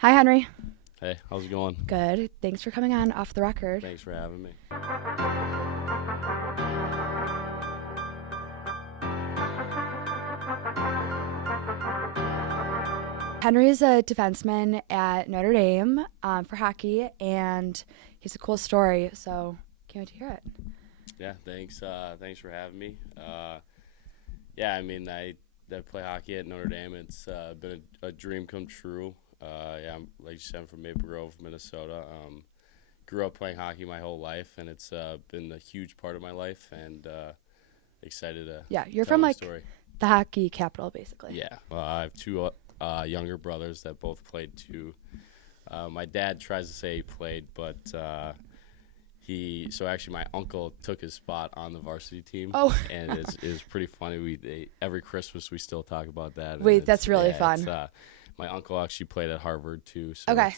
Hi, Henry. Hey, how's it going? Good. Thanks for coming on Off the Record. Thanks for having me. Henry is a defenseman at Notre Dame for hockey, and he's a cool story, so can't wait to hear it. Yeah, thanks. Thanks for having me. I play hockey at Notre Dame. It's been a dream come true. Like you said, I'm from Maple Grove, Minnesota. Grew up playing hockey my whole life, and it's been a huge part of my life. And excited to You're tell from my like story. the hockey capital, basically. Yeah, I have two younger brothers that both played too. My dad tries to say he played, but actually my uncle took his spot on the varsity team. Oh. And it's pretty funny. Every Christmas we still talk about that. Wait, that's really fun. My uncle actually played at Harvard too, so Okay.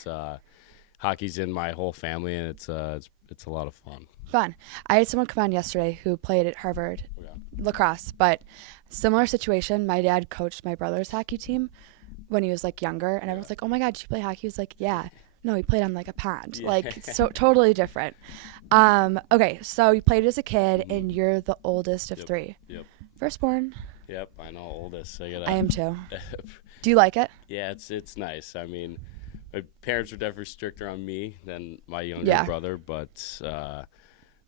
hockey's in my whole family, and it's a lot of fun. Fun. I had someone come on yesterday who played at Harvard lacrosse, but similar situation. My dad coached my brother's hockey team when he was like younger, and everyone's like, "Oh my God, did you play hockey?" He was like, "Yeah." No, he played on like a pond. Yeah. Like so totally different. Okay, so you played as a kid, and you're the oldest of three. Yep. Firstborn. Yep, I know, oldest. I am too. Do you like it? Yeah, it's nice. I mean, my parents were definitely stricter on me than my younger brother, but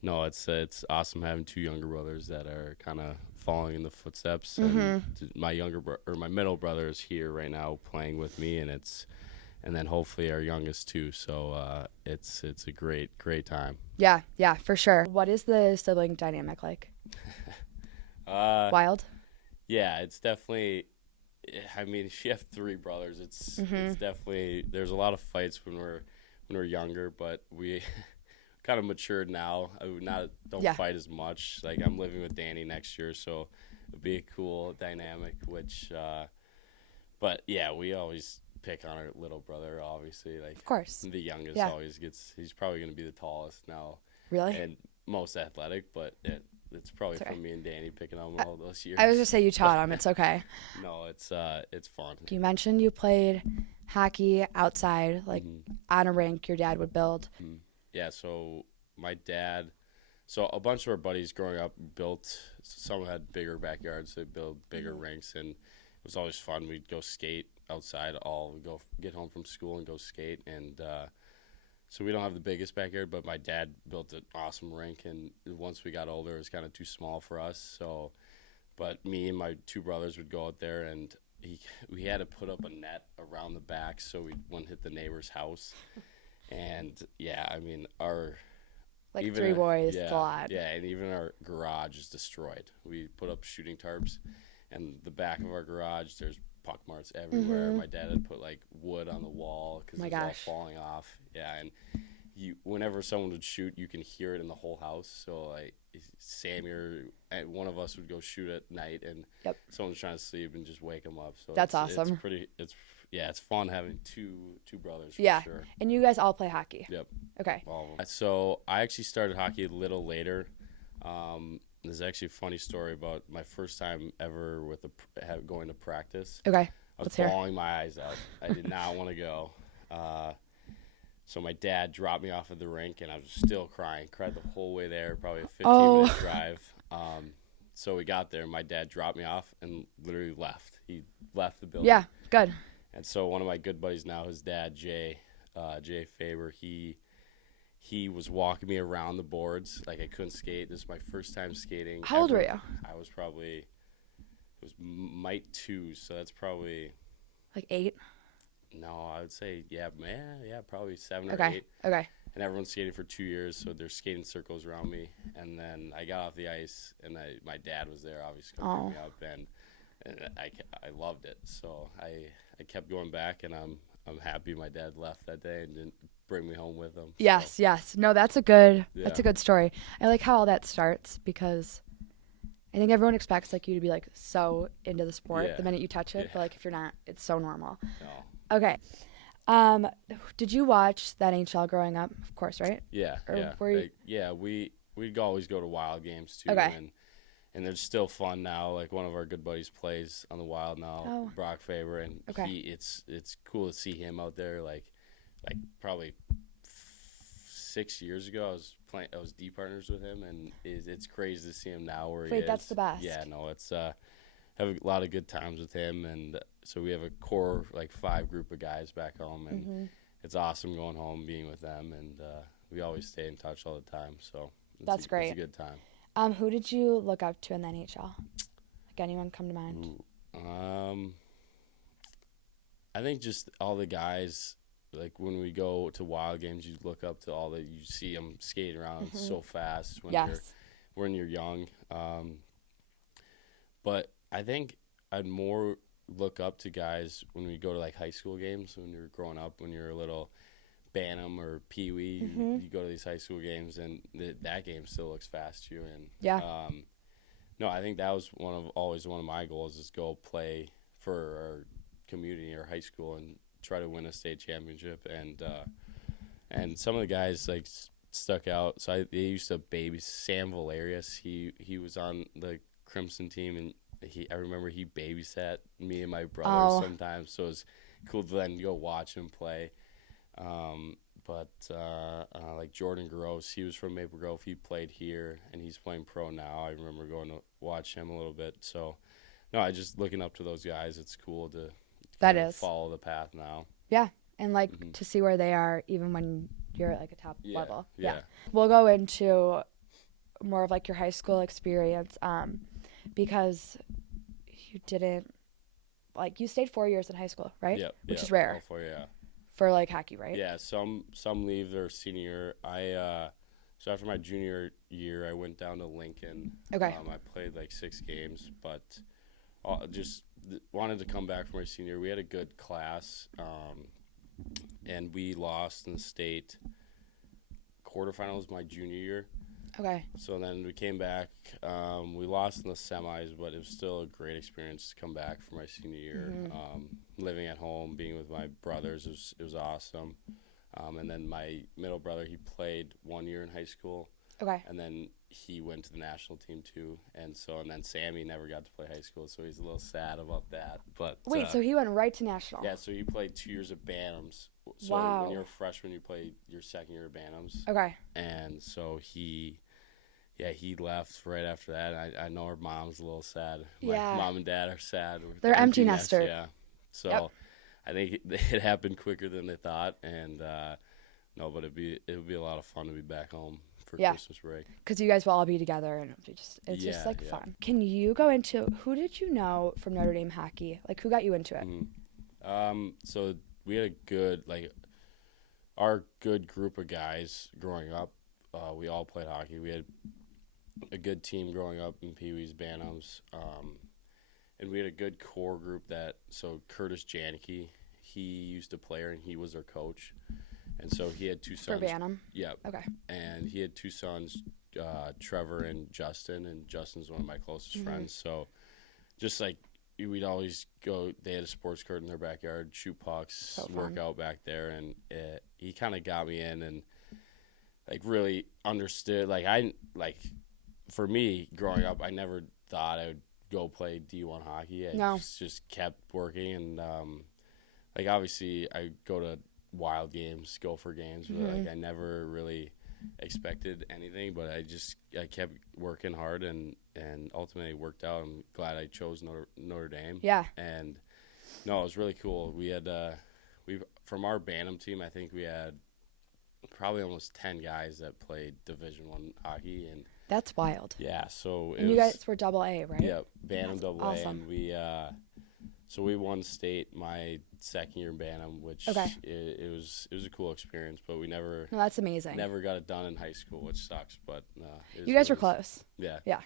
no, it's awesome having two younger brothers that are kind of following in the footsteps. And my middle brother is here right now playing with me, and then hopefully our youngest too. So it's a great time. Yeah, for sure. What is the sibling dynamic like? Wild? Yeah, it's definitely. I mean, if you have three brothers, it's definitely, there's a lot of fights when we're younger, but we kind of matured now. Don't fight as much. Like, I'm living with Danny next year, so it'll be a cool dynamic. But yeah, we always pick on our little brother. Obviously, like, of course, the youngest always gets. He's probably going to be the tallest now. Really? And most athletic, but it's probably from me and Danny picking on him all those years. I was just say you taught him. It's okay. No, it's fun. You mentioned you played hockey outside, like on a rink your dad would build. Yeah, so my dad, a bunch of our buddies growing up built, some had bigger backyards, so they built bigger rinks, and it was always fun. We'd go skate outside, we'd go get home from school and go skate, and so we don't have the biggest backyard, but my dad built an awesome rink, and once we got older, it was kind of too small for us. But me and my two brothers would go out there, and we had to put up a net around the back so we wouldn't hit the neighbor's house. And yeah, I mean, like three boys, it's a lot. Yeah, and even our garage is destroyed. We put up shooting tarps, and the back of our garage, there's puck marks everywhere. My dad had put like wood on the wall because it was all falling off. Yeah, and whenever someone would shoot, you can hear it in the whole house. So like Sammy or one of us would go shoot at night, and someone's trying to sleep and just wake them up. So that's awesome. It's fun having two brothers. For sure. And you guys all play hockey. Yep. Okay. All of them. So I actually started hockey a little later. There's actually a funny story about my first time ever going to practice. Okay. I was bawling my eyes out. I did not want to go. So my dad dropped me off at the rink, and I was still crying. Cried the whole way there, probably a 15-minute drive. So we got there, and my dad dropped me off and literally left. He left the building. Yeah, good. And so one of my good buddies now, his dad, Jay Faber, he was walking me around the boards. Like, I couldn't skate. This is my first time skating. How old were you? I was Mite 2, so that's probably... Like 8? No, I would say, probably 7 or 8. Okay. And everyone's skating for 2 years, so there's skating circles around me. And then I got off the ice, and my dad was there, obviously, come pick me up, and I loved it. So I kept going back, and I'm happy my dad left that day and didn't bring me home with him. Yes. No, that's a good story. I like how all that starts because I think everyone expects like you to be like so into the sport the minute you touch it, but like if you're not, it's so normal. No. Okay. Did you watch that NHL growing up? Of course, right? Yeah. Or we'd always go to Wild games too. Okay. and they're still fun now. Like one of our good buddies plays on the Wild now, Oh. Brock Faber, and Okay. it's cool to see him out there. Like probably 6 years ago, I was D partners with him, and it's crazy to see him now where he is. Wait, that's the best. Yeah, no, it's have a lot of good times with him, and so we have a core like 5 group of guys back home, and it's awesome going home, being with them, and we always stay in touch all the time. So That's great. It's a good time. Who did you look up to in the NHL? Like anyone come to mind? Ooh, I think just all the guys. Like when we go to Wild games, you look up to you see them skating around so fast when you're young. But I think I'd more look up to guys when we go to like high school games when you're growing up, when you're a little Bantam or Pee Wee. You go to these high school games, and that game still looks fast to you. And no, I think that was always one of my goals is go play for our community or high school and try to win a state championship. And some of the guys like stuck out. So they used to baby Sam Valerius. He was on the Crimson team, and I remember he babysat me and my brother sometimes. So it was cool to then go watch him play. But like Jordan Gross, he was from Maple Grove. He played here, and he's playing pro now. I remember going to watch him a little bit. So, no, I just looking up to those guys. It's cool to follow the path now. Yeah, and like to see where they are even when you're at like a top level. Yeah. We'll go into more of like your high school experience because you didn't you stayed 4 years in high school, right? Yeah. Which is rare. All 4, yeah. For like hockey, right? Yeah, some leave their senior year. So after my junior year, I went down to Lincoln. Okay. I played like 6 games, but just wanted to come back for my senior year. We had a good class, and we lost in the state quarterfinals my junior year. Okay. So then we came back. We lost in the semis, but it was still a great experience to come back for my senior year. Living at home, being with my brothers, it was awesome. And then my middle brother, he played 1 year in high school. Okay. And then he went to the national team too. And then Sammy never got to play high school, so he's a little sad about that. But wait, so he went right to national? Yeah, so he played 2 years of Bantams. So wow. When you're a freshman, you play your second year of Bantams. Okay. And so he left right after that. I know our mom's a little sad. My mom and dad are sad. They're empty nesters. Yeah. So I think it happened quicker than they thought. And no, but it would be a lot of fun to be back home for Christmas break. Because you guys will all be together, and it's just like fun. Can you go into who did you know from Notre Dame hockey? Like who got you into it? So we had a good our good group of guys growing up. We all played hockey. We had a good team growing up in Pee Wee's Bantams, and we had a good core group so Curtis Janicki, he used to play and he was our coach, and so he had 2 sons. For Bantam? Yeah. Okay. And he had 2 sons, Trevor and Justin's one of my closest friends, so just like we'd always go, they had a sports court in their backyard, shoot pucks, work out back there, and he kind of got me in and really understood, for me, growing up, I never thought I would go play D1 hockey. I just kept working, and obviously I go to Wild games, Gopher games, but I never really expected anything. But I kept working hard, and ultimately it worked out. I'm glad I chose Notre Dame. Yeah. And no, it was really cool. We had from our Bantam team, I think we had probably almost 10 guys that played Division I hockey, and that's wild. Yeah, so you guys were AA, right? Yeah, Bantam AA, awesome. And we won state my second year in Bantam, which it was a cool experience, but we never. No, that's amazing. Never got it done in high school, which sucks, but you guys were close. Yeah. Yeah.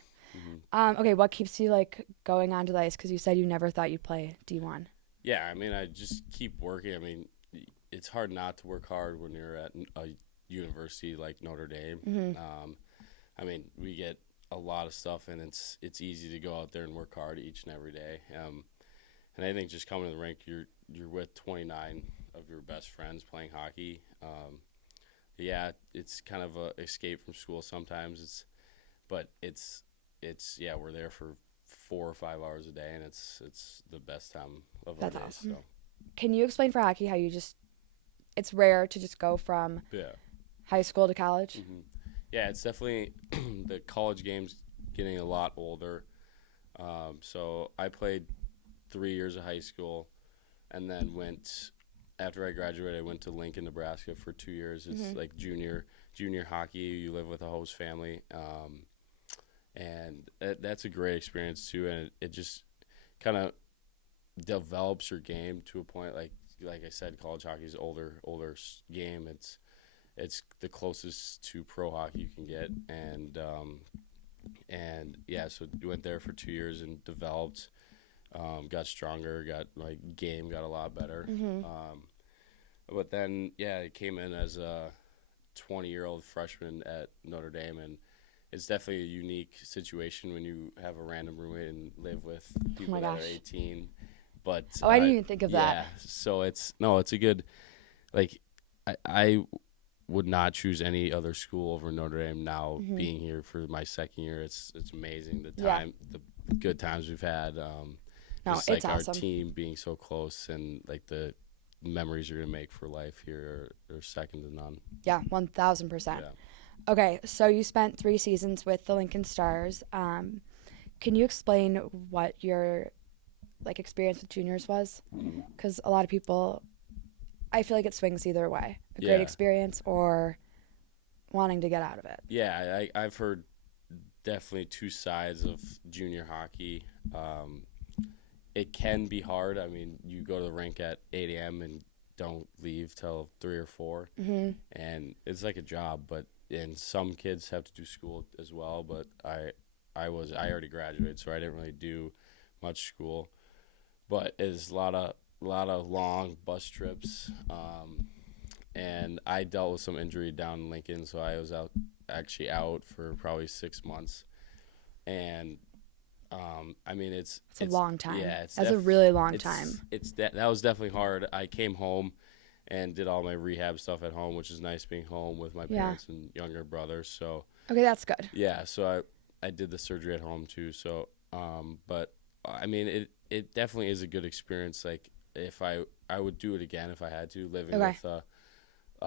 Okay, what keeps you going onto the ice? Because you said you never thought you'd play D1. Yeah, I mean, I just keep working. I mean, it's hard not to work hard when you're at a university like Notre Dame. I mean, we get a lot of stuff, and it's easy to go out there and work hard each and every day. And I think just coming to the rink, you're with 29 of your best friends playing hockey. Yeah, it's kind of a escape from school sometimes. But it's we're there for 4 or 5 hours a day, and it's the best time of our That's day. awesome. So. Can you explain for hockey how it's rare to just go from high school to college? Mm-hmm. Yeah, it's definitely the college game's getting a lot older. So I played 3 years of high school, and then after I graduated, I went to Lincoln, Nebraska for 2 years. It's like junior hockey. You live with a host family, and that's a great experience too. And it just kind of develops your game to a point. Like I said, college hockey is older game. It's the closest to pro hockey you can get, and yeah, so we went there for 2 years and developed, got stronger, my game got a lot better. But then, I came in as a 20-year-old freshman at Notre Dame, and it's definitely a unique situation when you have a random roommate and live with people that are 18. But I didn't even think of that. Yeah, so it's a good, I would not choose any other school over Notre Dame now. Being here for my second year, it's amazing the good times we've had. It's our awesome. team being so close, and the memories you're gonna make for life here are second to none. Yeah, 1,000%. Okay, so you spent 3 seasons with the Lincoln Stars. Can you explain what your experience with juniors was? Because a lot of people, I feel like it swings either way. A great experience or wanting to get out of it. Yeah, I've heard definitely 2 sides of junior hockey. It can be hard. I mean, you go to the rink at 8 a.m. and don't leave till 3 or 4, and it's like a job. And some kids have to do school as well. But I already graduated, so I didn't really do much school. But it's a lot of long bus trips, and I dealt with some injury down in Lincoln, so I was out for probably 6 months, and I mean it's a long time. Yeah, that's a really long time. That was definitely hard. I came home and did all my rehab stuff at home, which is nice being home with my parents and younger brothers. So okay, that's good. Yeah, so I did the surgery at home too. So but I mean it definitely is a good experience. If I would do it again if I had to, living with a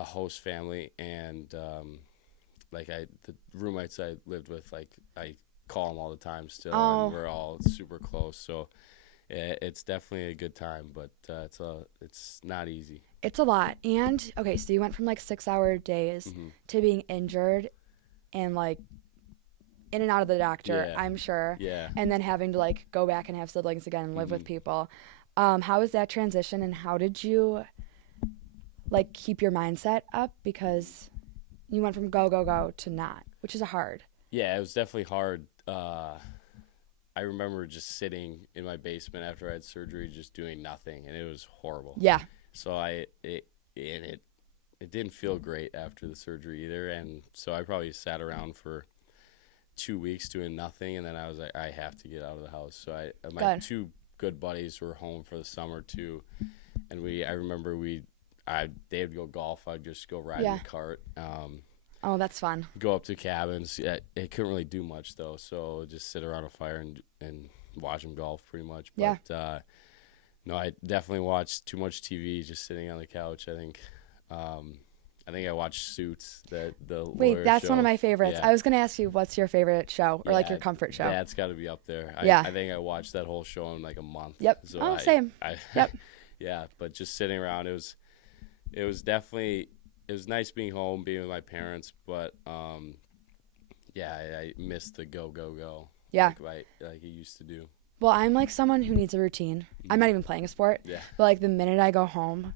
host family, and the roommates I lived with, I call them all the time still, and we're all super close. So it's definitely a good time, but it's not easy. It's a lot. And okay, so you went from 6-hour days to being injured and in and out of the doctor, I'm sure. Yeah. And then having to go back and have siblings again and live with people. How was that transition, and how did you keep your mindset up, because you went from go to not, which is hard. Yeah, it was definitely hard. I remember just sitting in my basement after I had surgery, just doing nothing, and it was horrible. Yeah. So it didn't feel great after the surgery either, and so I probably sat around for 2 weeks doing nothing, and then I was like, I have to get out of the house. So my 2 good buddies were home for the summer too, and I remember they would go golf. I'd just go ride in the cart. Oh, that's fun. Go up to cabins. Yeah, I couldn't really do much though, so just sit around a fire and watch them golf pretty much. But no, I definitely watched too much TV just sitting on the couch. I think I watched Suits. Wait, that's show. One of my favorites. Yeah. I was gonna ask you, what's your favorite show or your comfort show? That's got to be up there. I think I watched that whole show in a month. Yep. So same. Yep. Yeah, but just sitting around, it was definitely. It was nice being home, being with my parents, but I missed the go. Yeah. Like I used to do. Well, I'm someone who needs a routine. I'm not even playing a sport. Yeah. But the minute I go home,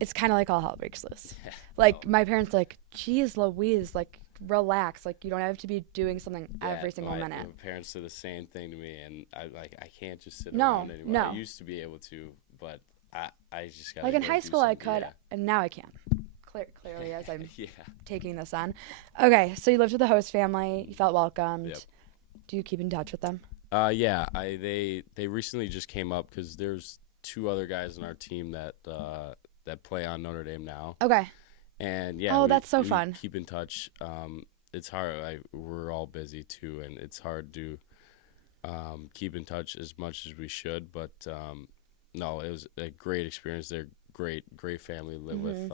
it's kind of all hell breaks loose. Yeah. My parents geez Louise, relax. You don't have to be doing something every single minute. My parents did the same thing to me, and I can't just sit around anymore. No. I used to be able to, but I just got in high school I could, and now I can't. Clearly, as I'm yeah. taking this on. Okay, so you lived with the host family. You felt welcomed. Yep. Do you keep in touch with them? Yeah. They recently just came up because there's 2 other guys on our team that play on Notre Dame now. Okay. And that's so fun. Keep in touch. it's hard. We're all busy too, and it's hard to keep in touch as much as we should. But no, it was a great experience. They're great family to live with.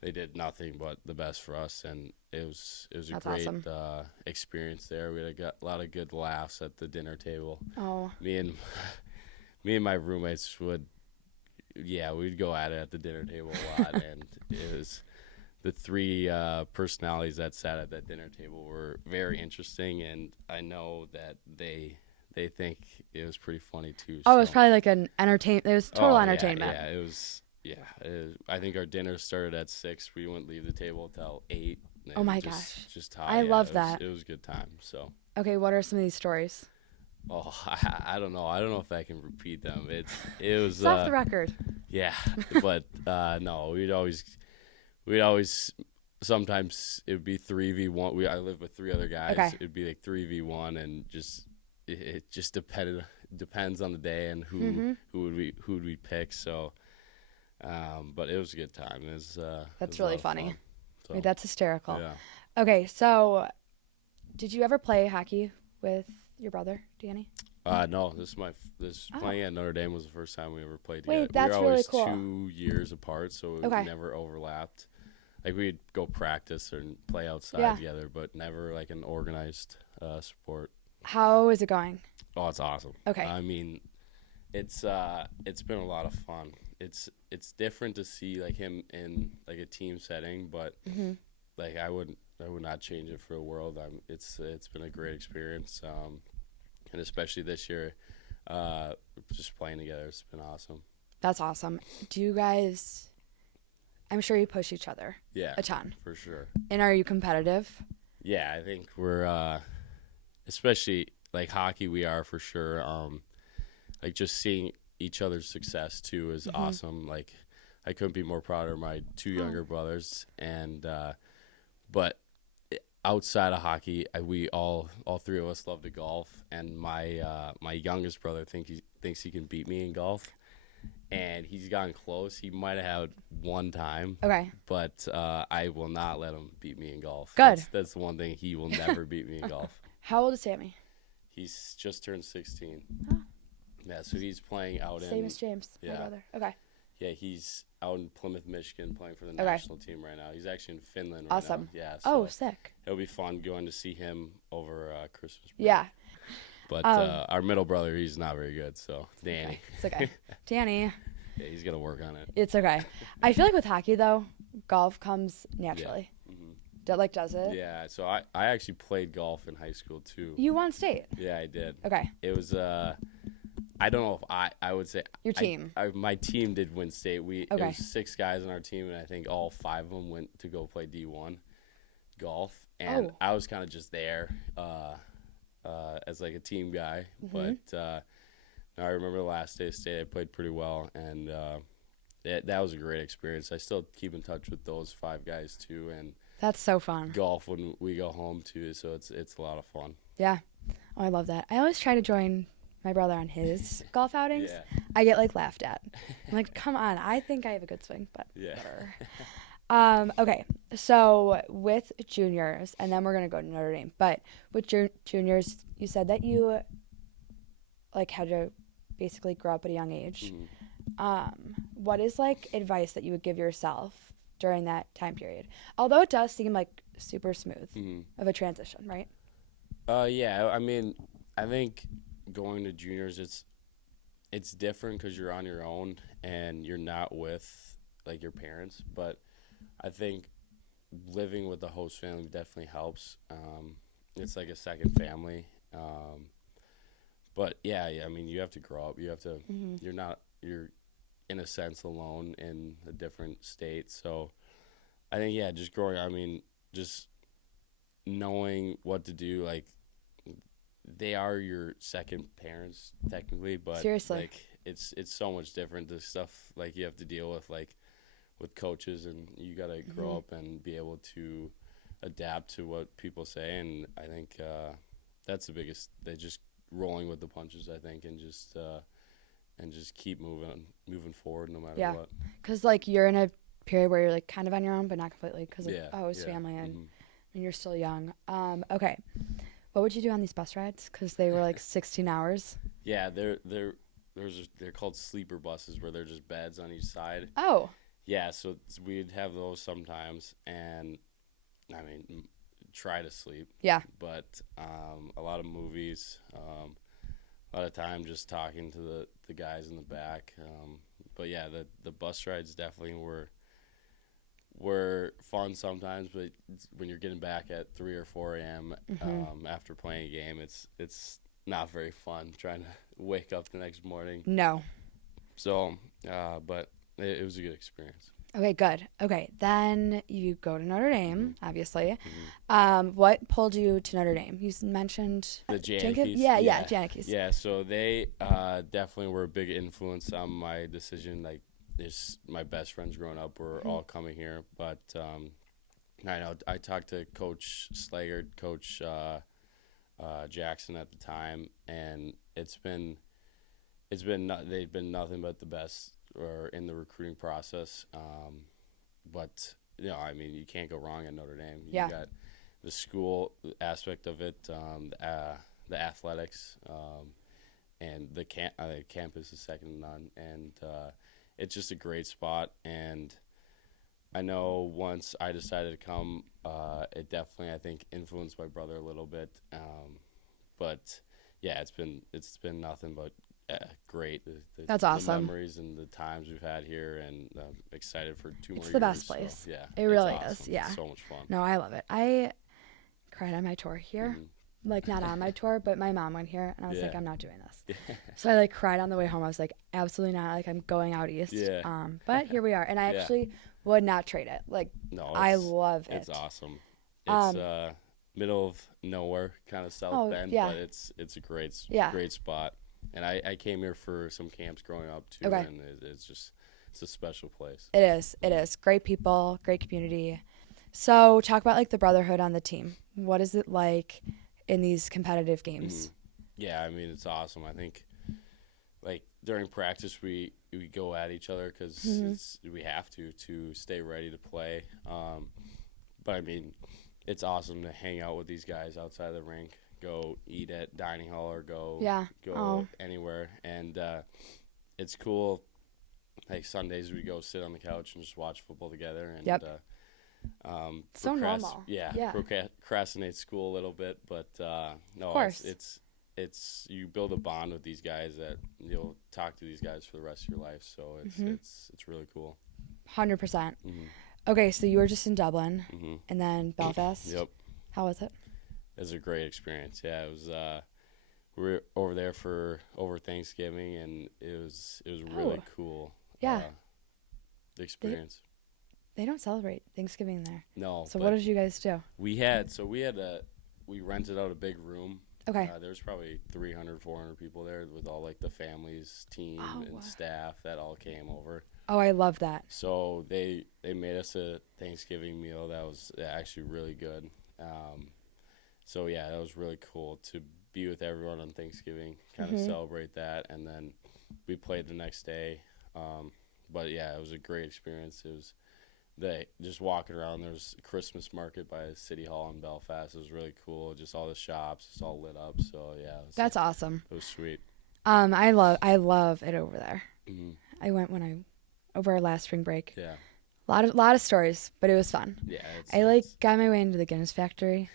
They did nothing but the best for us, and it was a That's great awesome. experience there. We had a lot of good laughs at the dinner table. Oh, Me and my roommates we'd go at it at the dinner table a lot, and it was the three personalities that sat at that dinner table were very interesting, and I know that they think it was pretty funny too. it was probably like an entertainment. It was total entertainment. Yeah, it was. Yeah, I think our dinner started at 6. We wouldn't leave the table till 8. Oh my gosh. Just hot. I love that. It was a good time. So. Okay, what are some of these stories? Oh, I don't know. I don't know if I can repeat them. It was. It's off the record. Yeah, but no, we'd always. Sometimes it would be 3v1. I lived with 3 other guys. Okay. It'd be like 3v1, and it just depends on the day and who would we pick. So. But it was a good time. That's really funny. So, Wait, that's hysterical. Yeah. Okay, so did you ever play hockey with your brother, Danny? No, playing at Notre Dame was the first time we ever played together. Wait, that's we were really always cool. 2 years apart, so we never overlapped. Like we'd go practice and play outside together, but never like an organized sport. How is it going? Oh, it's awesome. Okay. I mean, it's been a lot of fun. It's different to see like him in like a team setting, but like I would not change it for the world. It's been a great experience, and especially this year, just playing together, it's been awesome. That's awesome. Do you guys? I'm sure you push each other. Yeah, a ton for sure. And are you competitive? Yeah, I think we're especially like hockey. We are for sure. Like just seeing each other's success too is awesome. Like I couldn't be more proud of my 2 younger brothers, and but outside of hockey, we all 3 of us love to golf, and my youngest brother thinks he can beat me in golf, and he's gotten close. He might have had one time, but I will not let him beat me in golf. Good. That's the one thing, he will never beat me in golf. How old is Sammy? He's just turned 16. Oh. Yeah, so he's playing out Same as James, my brother. Okay. Yeah, he's out in Plymouth, Michigan, playing for the national team right now. He's actually in Finland right now. Awesome. Yeah. So sick. It'll be fun going to see him over Christmas break. Yeah. But our middle brother, he's not very good, so Danny. Okay. It's okay. Danny. Yeah, he's got to work on it. It's okay. I feel like with hockey, though, golf comes naturally. Yeah. Does it? Yeah, so I actually played golf in high school, too. You won state? Yeah, I did. Okay. It was, I don't know if I would say. Your team? My team did win state. It was 6 guys on our team, and I think all 5 of them went to go play D1 golf. And I was kind of just there as like a team guy. But I remember the last day of state, I played pretty well, and that was a great experience. I still keep in touch with those 5 guys too, and that's so fun. Golf when we go home too, so it's a lot of fun. Yeah, I love that. I always try to join my brother on his golf outings. Yeah. I get like laughed at. I'm like, come on, I think I have a good swing, but whatever. Okay, so with juniors, and then we're gonna go to Notre Dame. But with juniors, you said that you like had to basically grow up at a young age. What is like advice that you would give yourself during that time period? Although it does seem like super smooth of a transition, right? Yeah, I mean, I think going to juniors, it's different because you're on your own and you're not with like your parents. But I think living with the host family definitely helps. It's like a second family. But yeah, I mean, you have to grow up. You have to. You're in a sense alone in a different state. So I think just growing. I mean, just knowing what to do, like. They are your second parents technically, but seriously, like it's so much different. The stuff like you have to deal with, like with coaches, and you got to grow up and be able to adapt to what people say. And I think that's the biggest. They just rolling with the punches, I think, and just keep moving forward no matter what. Because like you're in a period where you're like kind of on your own, but not completely because of host family and And you're still young. Okay. What would you do on these bus rides? Because they were like 16 hours. Yeah, they're called sleeper buses where they're just beds on each side. Oh. Yeah, so we'd have those sometimes, and I mean, try to sleep. Yeah. But a lot of movies, a lot of time just talking to the guys in the back. But yeah, the bus rides definitely were fun sometimes, but when you're getting back at 3 or 4 a.m. After playing a game, it's not very fun trying to wake up the next morning. No. So, but it was a good experience. Okay, good. Okay, then you go to Notre Dame, obviously. Mm-hmm. What pulled you to Notre Dame? You mentioned the Janikies. Yeah, Janikies. Yeah, so they definitely were a big influence on my decision. Like, my best friends growing up were all coming here, but I know I talked to Coach Slager, Coach Jackson at the time, and they've been nothing but the best or in the recruiting process. But I mean, you can't go wrong at Notre Dame. You got the school aspect of it, the athletics, and the campus is second to none, and it's just a great spot. And I know once I decided to come, it definitely, I think, influenced my brother a little bit. But yeah, it's been nothing but great. That's awesome. The memories and the times we've had here, and I'm excited for 2 more years. It's the best place. So, yeah, it really awesome. is. Yeah, it's so much fun. No, I love it. I cried on my tour here. Like, not on my tour, but my mom went here, and I was like, I'm not doing this. So I like cried on the way home. I was like, absolutely not. Like, I'm going out east. But here we are, and I actually would not trade it. Like, no, I love it. It's awesome. It's middle of nowhere, kind of South Bend, but it's a great spot. And I came here for some camps growing up too, and it's a special place. It is. Great people, great community. So talk about like the brotherhood on the team. What is it like in these competitive games? Yeah, I mean, it's awesome. I think like during practice we go at each other because we have to stay ready to play. But I mean, it's awesome to hang out with these guys outside the rink, go eat at dining hall or go anywhere. And it's cool. Like Sundays we go sit on the couch and just watch football together. And so normal. Procrastinate school a little bit, but no, it's you build a bond with these guys that you'll talk to these guys for the rest of your life. So it's really cool. 100%. Okay, so you were just in Dublin and then Belfast. Yep. How was it? It was a great experience. Yeah, it was. We were over there over Thanksgiving, and it was really cool. Yeah. The experience. They don't celebrate Thanksgiving there. No. So what did you guys do? We rented out a big room. Okay. There was probably 300, 400 people there with all like the family's team and staff that all came over. Oh, I love that. So they made us a Thanksgiving meal that was actually really good. So yeah, that was really cool to be with everyone on Thanksgiving, kind of celebrate that, and then we played the next day. But yeah, it was a great experience. It was just walking around. There was a Christmas market by City Hall in Belfast. It was really cool. Just all the shops, it's all lit up. So yeah, that's awesome. It was sweet. I love it over there. I went over our last spring break. Yeah. A lot of stories, but it was fun. Yeah. I got my way into the Guinness factory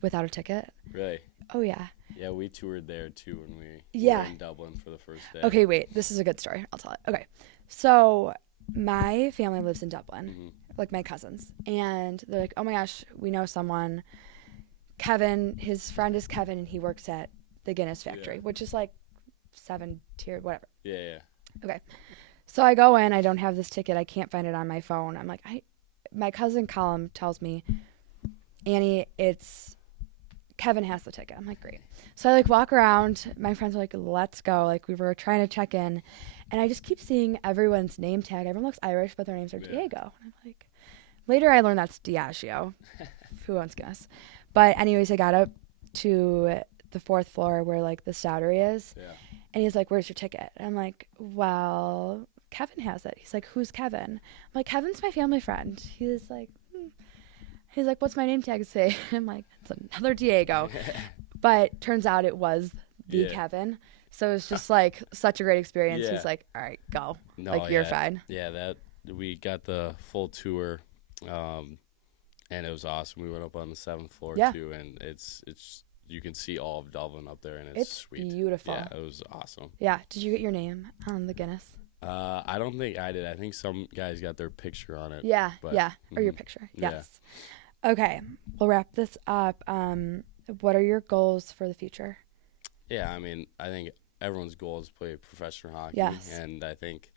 without a ticket. Really? Oh yeah. Yeah, we toured there too when we were in Dublin for the first day. Okay, wait. This is a good story. I'll tell it. Okay. So my family lives in Dublin, like my cousins, and they're like, oh my gosh, we know someone. Kevin, his friend is Kevin, and he works at the Guinness factory, which is like 7-tiered, whatever. Yeah. Okay. So I go in, I don't have this ticket, I can't find it on my phone. I'm like, my cousin Colin tells me, Annie, Kevin has the ticket. I'm like, great. So I walk around, my friends are like, let's go. We were trying to check in, and I just keep seeing everyone's name tag. Everyone looks Irish, but their names are Diego. And I'm like, later I learned that's Diageo. Who owns Guinness? But anyways, I got up to the 4th floor where the stoutery is. Yeah. And he's like, where's your ticket? And I'm like, well, Kevin has it. He's like, who's Kevin? I'm like, Kevin's my family friend. He's like, He's like, what's my name tag say? I'm like, it's another Diego. But turns out it was the Kevin. So it was just like such a great experience. He's like, all right, go. No, like, you're fine. Yeah, we got the full tour, and it was awesome. We went up on the 7th floor too, and it's you can see all of Dublin up there, and it's sweet. Beautiful. Yeah, it was awesome. Yeah. Did you get your name on the Guinness? I don't think I did. I think some guys got their picture on it. Yeah, or your picture. Yes. Yeah. Okay, we'll wrap this up. What are your goals for the future? Yeah, I mean, I think everyone's goal is to play professional hockey. Yes. And I think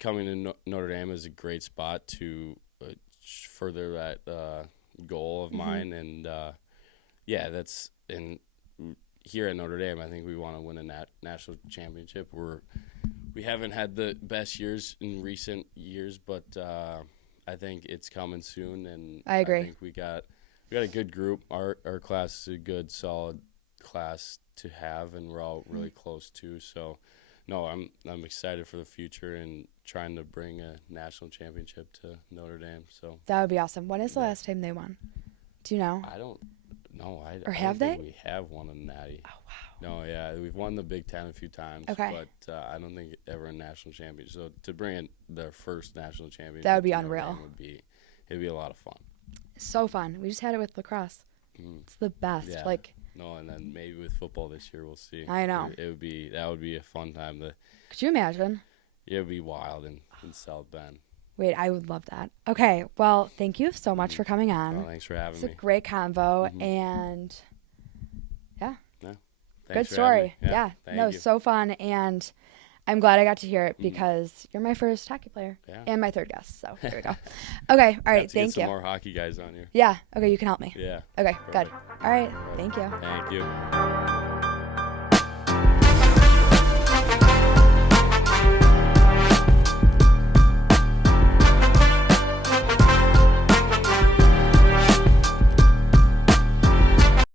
coming to Notre Dame is a great spot to further that goal of mine. And, that's – and here at Notre Dame, I think we want to win a national championship. We haven't had the best years in recent years, but I think it's coming soon. And I agree. I think we got a good group. Our class is a good, solid class to have, and we're all really close too. So, no, I'm excited for the future and trying to bring a national championship to Notre Dame. So that would be awesome. When is the last time they won? Do you know? I don't know. Or I have don't they? think we have won a natty. Oh wow. No, yeah, we've won the Big Ten a few times, but I don't think ever a national championship. So to bring in their first national championship, that would be unreal. It'd be a lot of fun. So fun. We just had it with lacrosse. It's the best. Yeah. Like. No, and then maybe with football this year, we'll see. I know. That would be a fun time. Could you imagine? It would be wild in South Bend. Wait, I would love that. Okay, well, thank you so much for coming on. Oh, thanks for having me. It's a great convo, and Thanks good story. Yeah, no, so fun, and I'm glad I got to hear it because you're my first hockey player and my third guest. So there we go. Okay, all right, thank you. Get some more hockey guys on here. Yeah. Okay, you can help me. Yeah. Okay, Perfect. good. All right, thank you. Thank you.